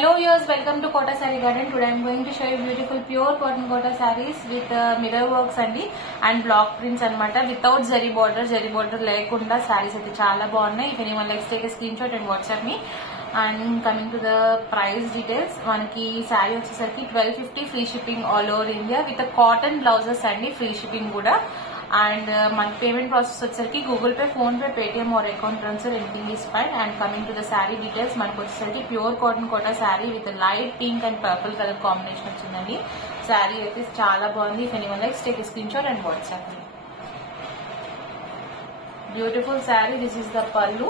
Hello viewers, welcome to Kota Saree Garden. Today I am going to show you beautiful pure cotton Kota sarees with mirror works and block prints anamata without zari border lekunda sarees aithe chaala baagunnai. If anyone likes, take a screenshot and WhatsApp me. And coming to the price details, manaki saree vachesariki 1250 free shipping all over India with a cotton blouses and free shipping kuda. And my payment process వచ్చేసరికి Google Pay, PhonePe, Paytm or account transfer anything is fine. And coming to the sari details, మనకు వచ్చేసరికి pure cotton kota sari with light pink and purple colour combination వచ్చిందండి. శారీ అయితే చాలా బాగుంది. If anyone likes, take screenshot and WhatsApp me. Beautiful sari. This is the pallu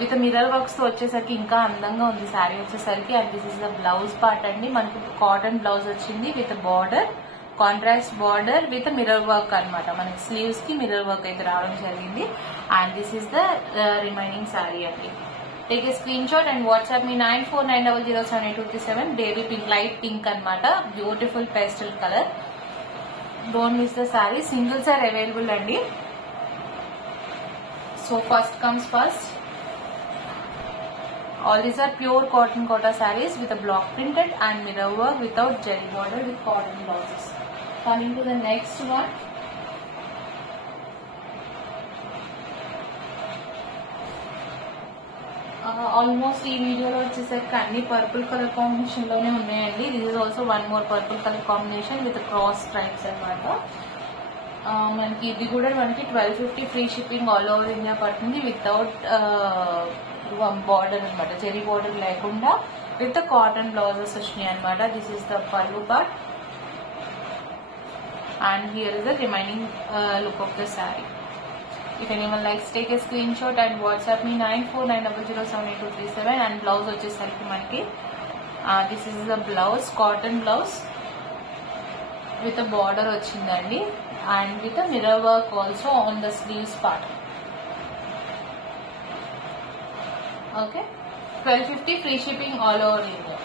with mirror works తో వచ్చేసరికి ఇంకా అందంగా ఉంది శారీ వచ్చేసరికి. And this is the blouse part అండి. మనకి కాటన్ బ్లౌజ్ వచ్చింది with border, contrast border with mirror work అనమాట. మనకి స్లీవ్స్ కి మిర్రర్ వర్క్ అయితే రావడం జరిగింది. And this is the remaining sari అండి. Take a screenshot and WhatsApp me 9490078237. Baby pink, light pink అనమాట. Beautiful pastel colour. Don't miss the sari. Singles are available అండి. So first comes first. All these are pure cotton kota sarees with a block printed and mirror work without zari border with cotton blouses. Coming to the next one. Almost ఈ వీడియోలో వచ్చేసరికి అన్ని purple colour combination లోనే ఉన్నాయండి. This is also one more purple colour combination with cross stripes అనమాట. మనకి ఇది కూడా మనకి 1250 free shipping all over India పడుతుంది వితౌట్ బార్డర్ అనమాట. జెరీ బార్డర్ లేకుండా విత్ కాటన్ బ్లౌజెస్ వచ్చినాయి అనమాట. దిస్ ఇస్ ద పల్లు part and here is the remaining look of the sari. If anyone likes, take a screenshot and WhatsApp me 9490078237. And blouse వచ్చేసరికి మనకి this is the blouse, cotton blouse with border వచ్చిందండి. And with mirror work also on the sleeves part. Okay, 1250 free shipping all over India.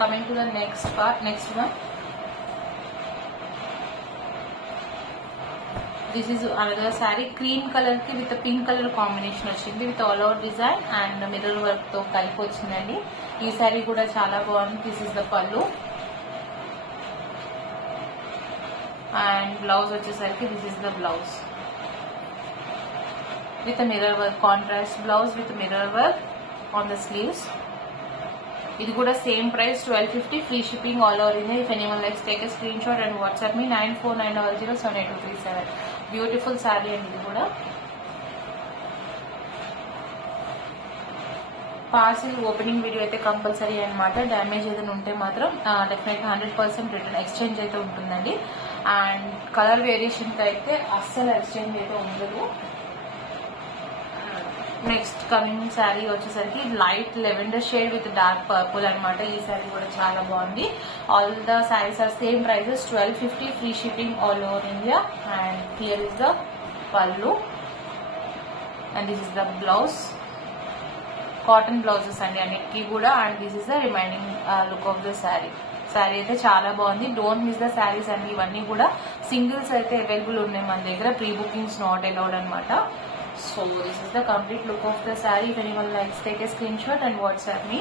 Coming to the next part, next one. This is another saree, cream color ki with a pink color combination వచ్చింది with all over design and mirror work తో కలిపి వచ్చిందండి. ఈ saree కూడా చాలా బాగుంది. This is the pallu and blouse వచ్చేసరికి this is the blouse with a mirror work, contrast blouse with mirror work on the sleeves. ఇది కూడా same price 1250 free shipping all over India. If anyone likes, take a screenshot and WhatsApp me 9490078237. బ్యూటిఫుల్ శారీ అండి. ఇది కూడా parcel opening video అయితే కంపల్సరీ అనమాట. డ్యామేజ్ ఏదైనా ఉంటే మాత్రం డెఫినెట్ 100% రిటర్న్ ఎక్స్చేంజ్ అయితే ఉంటుందండి. అండ్ కలర్ వేరియేషన్ అయితే అస్సలు ఎక్స్చేంజ్ అయితే ఉండదు. నెక్స్ట్ కమింగ్ శారీ వచ్చేసరికి light lavender shade with dark purple అనమాట. ఈ శారీ కూడా చాలా బాగుంది. All the saris are same prices 1250 free shipping all over India. And here is the pallu and this is the blouse. Cotton blouses అండి అన్నిటికీ కూడా. And this is the remaining look of the sari. Sari అయితే చాలా బాగుంది. డోంట్ మిస్ ద శారీస్ అండి. ఇవన్నీ కూడా సింగిల్స్ అయితే అవైలబుల్ ఉన్నాయి మన దగ్గర. ప్రీ బుకింగ్స్ నాట్ అలౌడ్ అనమాట. So this is the complete look of the saree. If anyone likes, take a screenshot and WhatsApp me.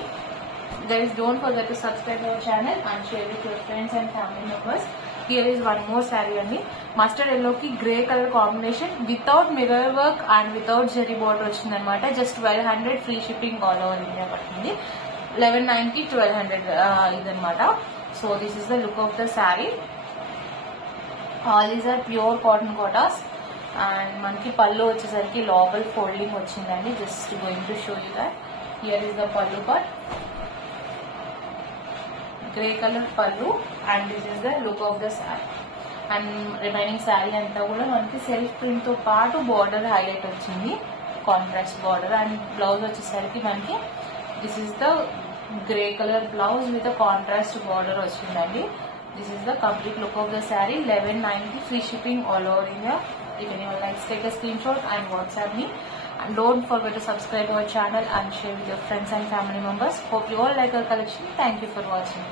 Guys, don't forget to subscribe our channel and share with your friends and family members. Here is one more saree andi. Mustard yellow ki grey color combination without mirror work and without zari border వచ్చింది అనమాట. Just 1200 free shipping all over India పడుతుంది. 1190 1200 ఇదనమాట. So this is the look of the saree. All these are pure cotton kotas. And మనకి పళ్ళు వచ్చేసరికి లోపల folding వచ్చిందండి. Just going to show you that. Here is the pallu part, grey colour pallu and this is the look of the sari. And remaining sari అంతా కూడా మనకి self print తో పాటు border highlight వచ్చింది, కాంట్రాస్ట్ బార్డర్. అండ్ బ్లౌజ్ వచ్చేసరికి మనకి this is the grey colour blouse with contrast border వచ్చిందండి. This is the complete look of the sari. 1190 free shipping all over India. If anyone likes, take a screenshot and WhatsApp me. And don't forget to subscribe to our channel and share with your friends and family members. Hope you all like our collection. Thank you for watching.